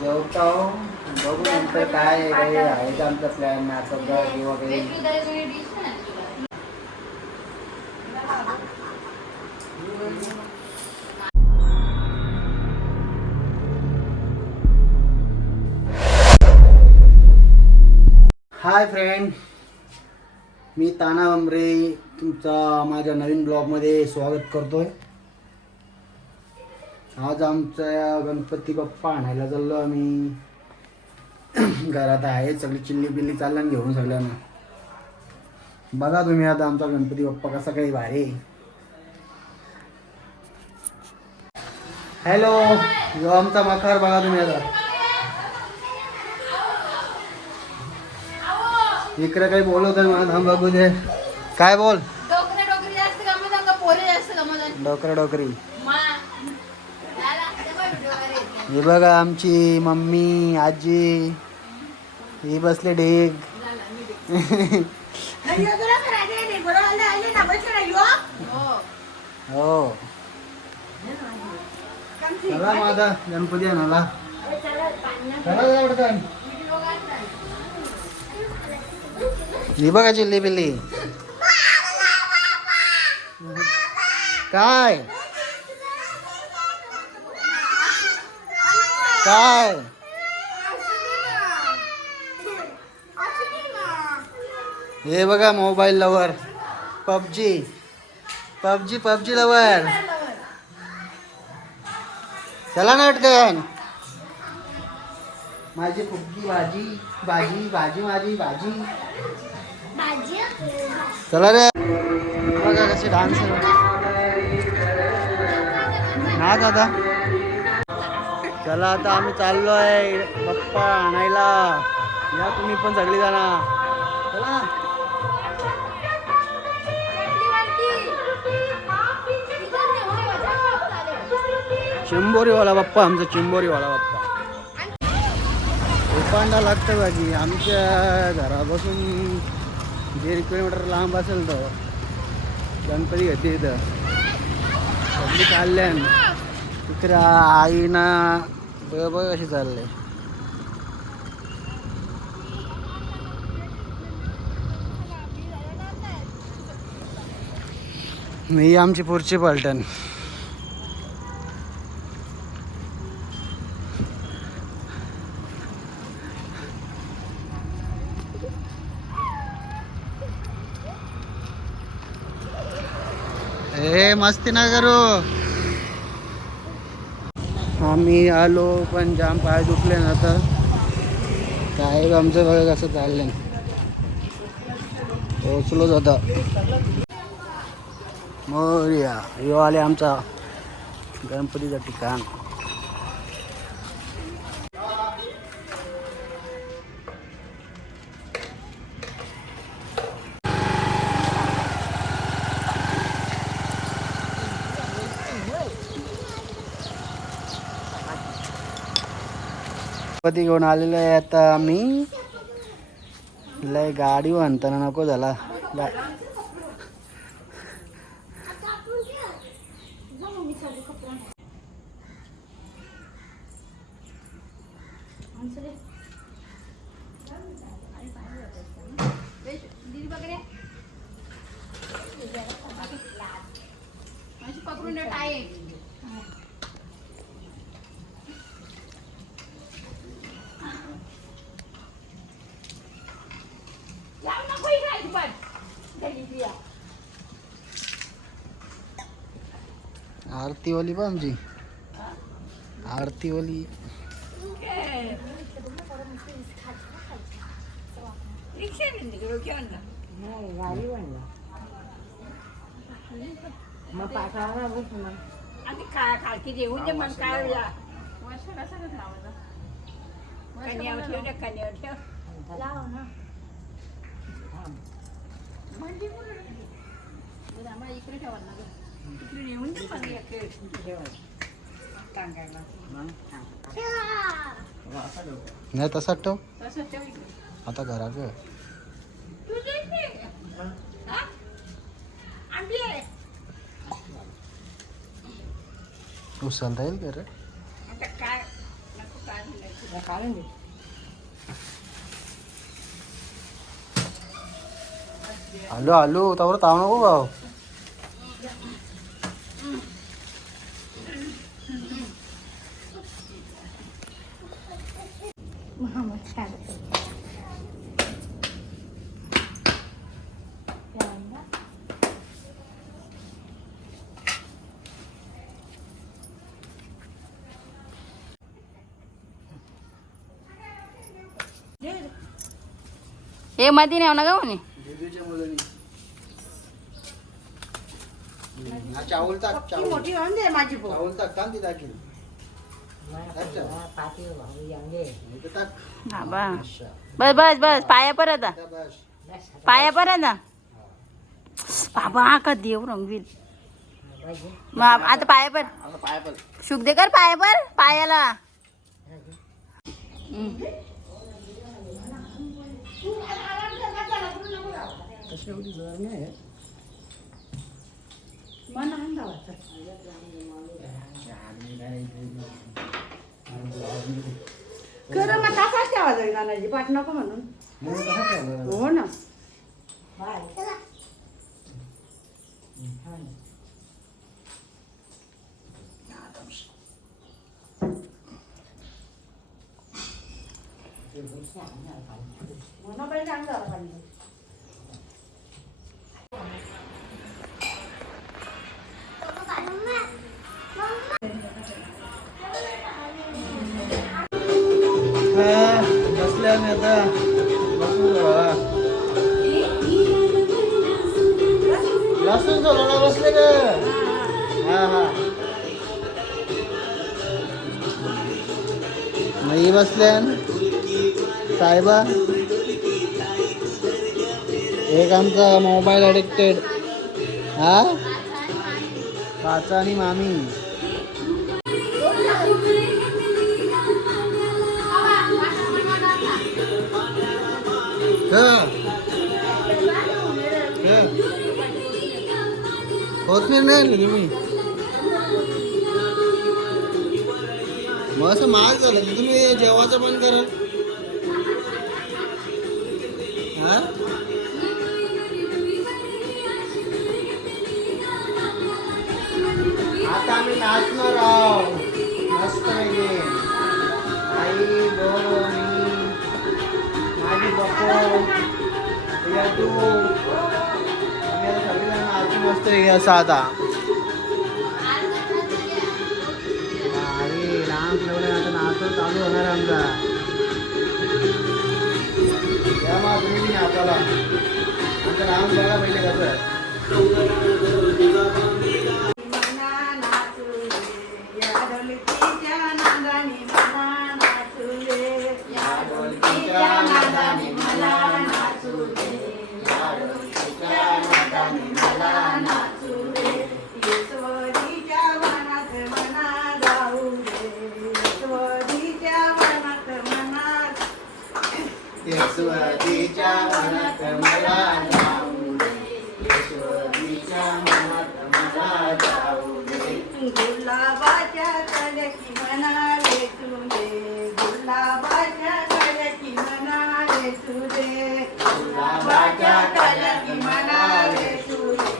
जेवतो बघू नंतर काय आहे आमचा प्लॅन नाटकचा किंवा काही. हाय फ्रेंड, मी ताना वंबरे तुमचा माझ्या नवीन ब्लॉगमध्ये स्वागत करतोय. आज आमच्या गणपती बाप्पा आणायला चाललो आम्ही. घरात आहे सगळी चिल्ली बिल्ली चाललं घेऊन सगळ्यांना. बघा तुम्ही आता आमचा गणपती बाप्पा कसा काही भारी. हॅलो, यो आमचा मखर बघा तुम्ही आता. इकडे काही बोलवत मला थांब बघू दे. काय बोल. डोकरी डोकरी. हे बघा आमची मम्मी आजी ही बसले ढेग. हो चला माझा गणपती आणायला. ही बघा चिल्ली बिल्ली. काय काय हे बघा mobile lover. PUBG PUBG PUBG lover. चला नाटकन. माझी फुगगी भाजी भाजी भाजी माझी भाजी. चला रे. बघा कसे डान्स ना दादा. चला आता आम्ही चाललोय बाप्पा आणायला. या तुम्ही पण सगळी जण. चला. चिंबोरीवाला बाप्पा आमचा चिंबोरीवाला बाप्पा. उपांडा लागतं बाकी आमच्या घरापासून 1.5 किलोमीटर लांब असेल तो गणपती घेते इथं. सगळी चालल्यान तिकडे आईना बघ कशी चाललंय. मी आमची पुढची पलटण. ए मस्ती ना करू. आम्ही आलो पण जाम पाय दुखले ना. आता काय आमचं बघा कसं चाललंय. पोचलोच आता. मोरया यो आले आमचा गणपतीचं ठिकाण. गणपती घेऊन आलेलो आहे आता आम्ही. लय गाडी म्हणताना नको झाला. आरती वाली पण आमची आरती वाली. खालची देऊन दे मग काय इकडे ठेवा ना. इकडे नेऊन दे नाही तसा ठेव आता घरात. उचलता येईल का रे? आता काय नको काय म्हणायचं काढून घे. आलो आलो त्यावर ताव नको गाव. हे मध्ये नेऊ नका म्हणे. दीदीच्या मुलांनी चावल टाक ती चावल मोठी होऊन दे माझी पोर. चावल टाक कांती टाकील टाक. हा बस बस बस पाया परत बस पाया परत ना बाबा का देव रंगवील. मग आता पाया पर आता पाय पण शुक दे कर पाया पर पायाला. कशी एवढी जर नाही मन अंदावाचं. खरं मग तसाच ठेवा जाईल नानाजी पाठ नको म्हणून. हो ना. म्हणून पहिले अंगावर पाहिजे. बसल्या मी आता बसून लसूण सोलायला बसले ग. हा हा नाही बसल्या साहेबा. एक आमचा मोबाईल ॲडिक्टेड. हा पाचा आणि मामी. कोथमीर नाही आणली मी. मग असं महाग झालं की तुम्ही जेवायचं पण करा. हा आता आम्ही नाचणार आहोत मस्त पैकी. आई बोल मी माझी बप्पो तू आम्ही आता सगळेजण नाचू मस्त पैकी असं आता. आई डान्स लावले आता नाच चालू होणार आमचा. या मग तुम्ही बी नाचायला. आमचा डान्स बघा पहिले कसं आहे. येशवरीच्या मनात मला जाऊ दे. येशवरीच्या मनात मला जाऊ दे. गुलाबाच्या कलकी म्हणाले तुझे. गुलाबाच्या कलकी म्हणाले तुझे. गुलाबाच्या कलकी म्हणाले तुझे.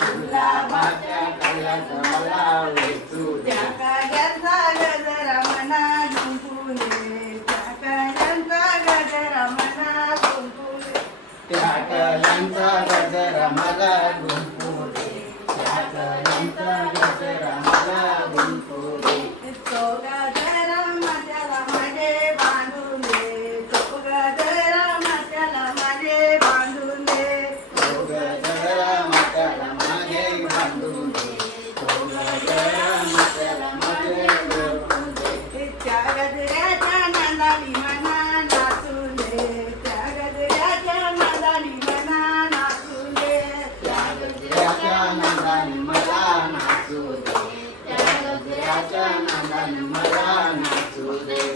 गुलाबाच्या कलक मला तुझे. त्या काळ्यांचा गजरा मना गुंफुले. त्या काळ्यांचा गजरा मना गुंफुले. त्या कलांचा गजरा मला गुंफू दे. त्या कलांचा गजरा मला गुंफू दे. तो गजरा माझ्याला माझे बांधून दे. तो गजरा माझ्याला माझे बांधून दे. तो गजरा मात्याला माझे बांधून दे. तो गजरा मात्याला माझे बांधून दे. त्या गजऱ्याच्या नांदानी मना नाचून दे. त्या गजऱ्याच्या नांदानी मना नाचून दे. त्या गजऱ्याच्या नादाने मला नाचू दे. त्या गजऱ्याच्या नादाने मला नाचू दे.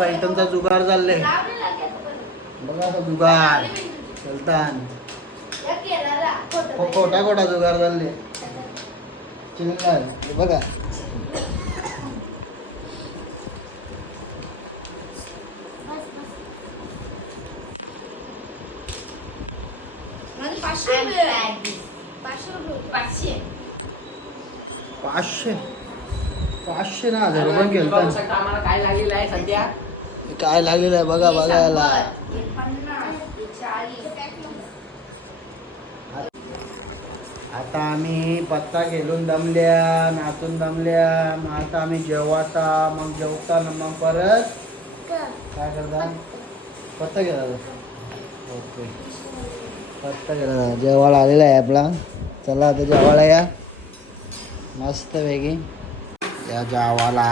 पैठणचा जुगार चालले बघा आता जुगार चलतान खोटा खोटा जुगार चालले चिल्लर हे बघा पाचशे 500 ना 1000 रुपये गेलता आम्हाला काय लागलेलं आहे सध्या काय लागलेलं आहे बघा बघायला आता आम्ही पत्ता घेऊन दमल्या नाचून दमल्या मग आता आम्ही जेवता मग जेवता मग परत काय करता पत्ता घेता ओके पत्ता घेता जेवायला आलेला आहे आपला चला आता जेवायला या मस्त वेगळी या जेवायला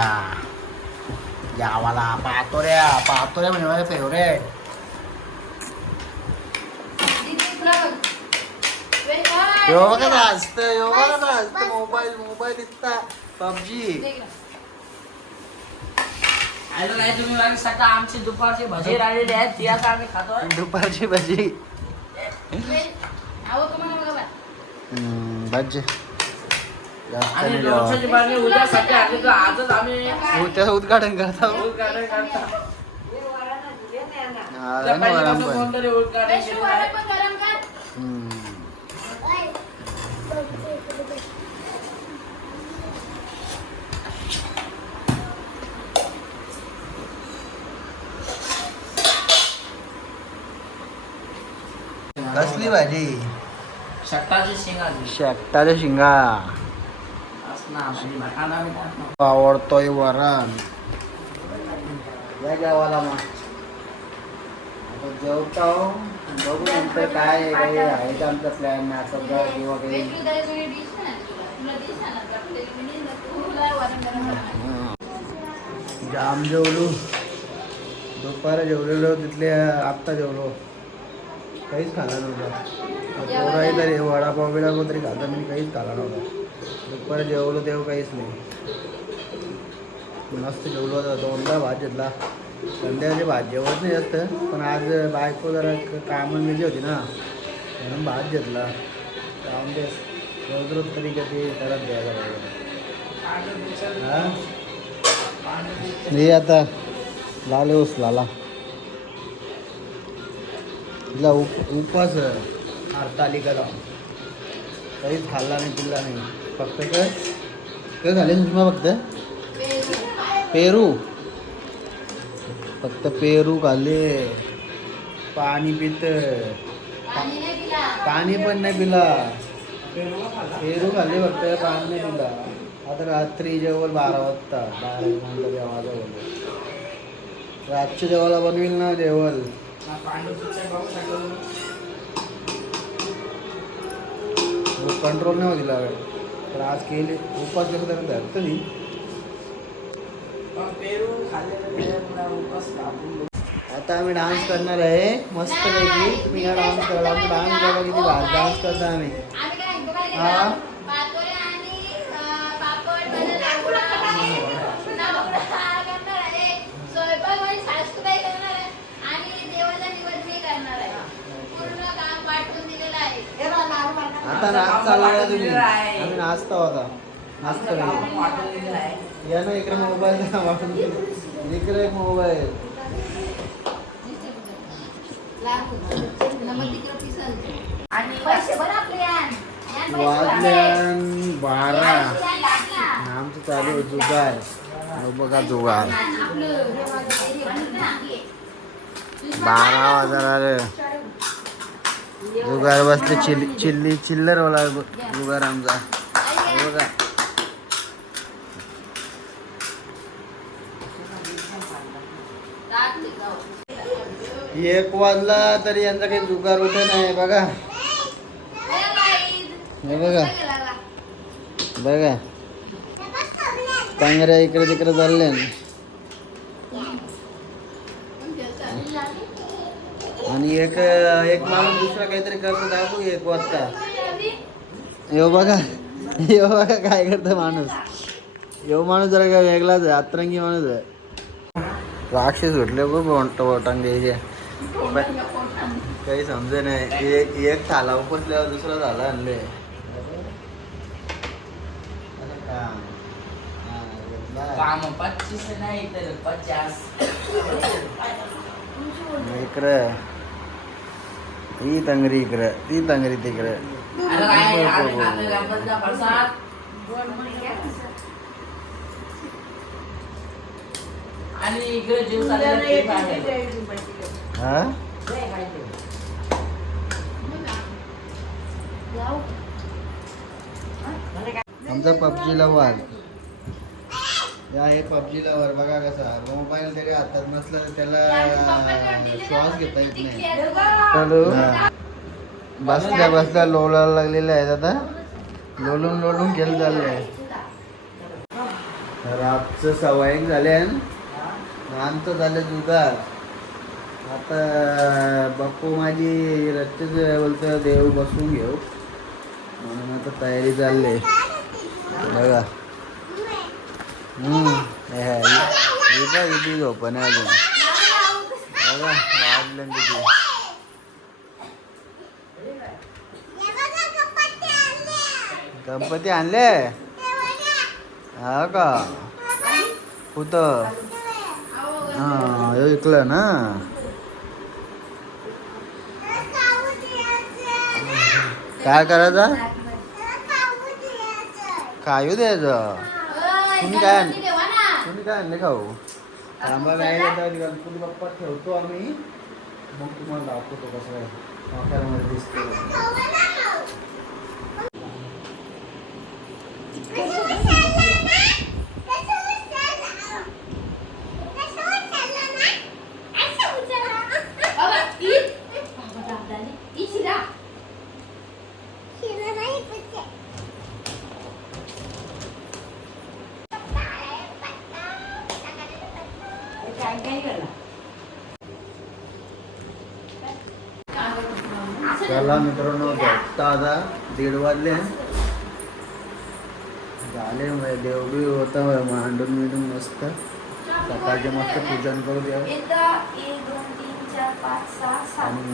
पाहतोऱ्या म्हणजे माझे फेवरेट योगा असतं मोबाईल दिसता पबजी तुम्ही सकाळ आमची दुपारची भजी राहिलेली आहेत ती आता आम्ही खातो दुपारची भजी भजी आणि लोणच्याची भाजी उद्यासाठी आली तर आजच आम्ही उद्या उद्घाटन करता कोणतरी उद्घाटन केलेलं आहे. कसली भाजी शेकटाची शेंगाची शेकटाच्या शिंगा आवडतोय वरण या जेवायला मग आता जेवतो बघू नंतर काय आहे का आमचा प्लॅन आता किंवा काही जाम जेवलो दुपार जेवलेलो तिथले आत्ता जेवलो काहीच खाल्ला नव्हता पोराही तरी वडापाव बिडापाव तरी खाल्ला मी काहीच खाल्ला नव्हता दुपार जेवलो तेव्हा काहीच नाही मस्त जेवलो होता दोनदा भात घेतला संध्याकाळची भात जेवत नाही जास्त पण आज बायको जरा कामं मिळली होती ना म्हणून भात घेतला त्यामुळे रोज तरी कधी करत द्यायला हां हे आता लाले उचलाला तिला उपास हरतालिकाला काहीच खाल्ला नाही पिल्ला नाही फक्त काय झाले सुषमा फक्त पेरू फक्त पेरू खाल्ले पाणी पित पाणी पण नाही पिला पेरू खाल्ले फक्त पाणी नाही पिला आता रात्री जेवल 12 वाजता 12 म्हणलं जेवायला बोललो रातच्या जेवायला बनवेल ना जेवल कंट्रोल नाही होती लागेल तर आज केले उपास कसं तर कधी आता आम्ही डान्स करणार आहे मस्त पैकी तुम्ही हा डान्स करा डान्स बघा किती भारी डान्स करता आम्ही हा आता नाच चालला आहे तुम्ही आम्ही नाचता होता नाचतो या ना इकडे मोबाईल वाटून इकडे एक मोबाईल वाजल्यान 12 आमचं चालू आहे जुगार बघा जुगार 12 वाजणार जुगार बसले चिल्लर वाला जुगार आमचा बघा 1 वाजला तरी यांचा काही जुगार उठे नाही बघा हे बघा बघा पांगऱ्या इकडे तिकडे चालले आणि एक माणूस दुसरा काहीतरी करतो दाखवू 1 वाजता यो बघा काय करतो माणूस यो माणूस जरा काय वेगळाच आहे अतरंगी माणूस आहे राक्षस सुटले खूप बोटांग द्यायचे काही समजे नाही एक थाला उपसल्यावर दुसरा झाला आणले काम 25 नाही तर 50. इकडं ही तंगरी इकडं ती तंगरी तिकडं अरे काय आम्ही खाल्लं गणपतीचा प्रसाद. आणि इकडे जीव चाललेला ते आहे. हा आमचा पबजीला वार या हे पबजीला वर बघा कसा मोबाईल तरी हातात नसला तर त्याला श्वास घेता येत नाही हा. बसल्या लोळायला लागलेले आहेत आता लोळून गेलं चाललंय रातचं सवयक झाले आमचं झालं जुगार आता बाप्पू माझी रच्चेच बोलतं देव बसून घेऊ म्हणून आता तयारी चालली बघा किती झोपण आहे अजून बघा वाजलं किती गणपती आणले हा का कुठं हा ऐकलं ना काय करायचं खाऊ द्यायचं तुम्ही काय आणले खाऊ आंबा गायला तर गणपती बाप्पा ठेवतो आम्ही मग तुम्हाला दाखवतो कसं काय वाफ्यामध्ये दिसतो चला मित्रांनो बघता आता 1:30 वाजले झाले देवबी होता मांडून मिळून मस्त सकाळचे मस्त पूजन करू द्या आणि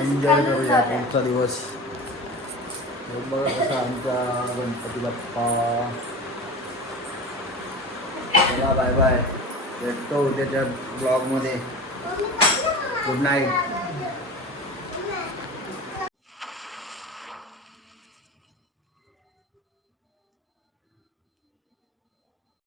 एन्जॉय करूया पुढचा दिवस बघा कसा आमचा गणपती बाप्पा चला बाय बाय भेटतो उद्याच्या ब्लॉगमध्ये गुड नाईट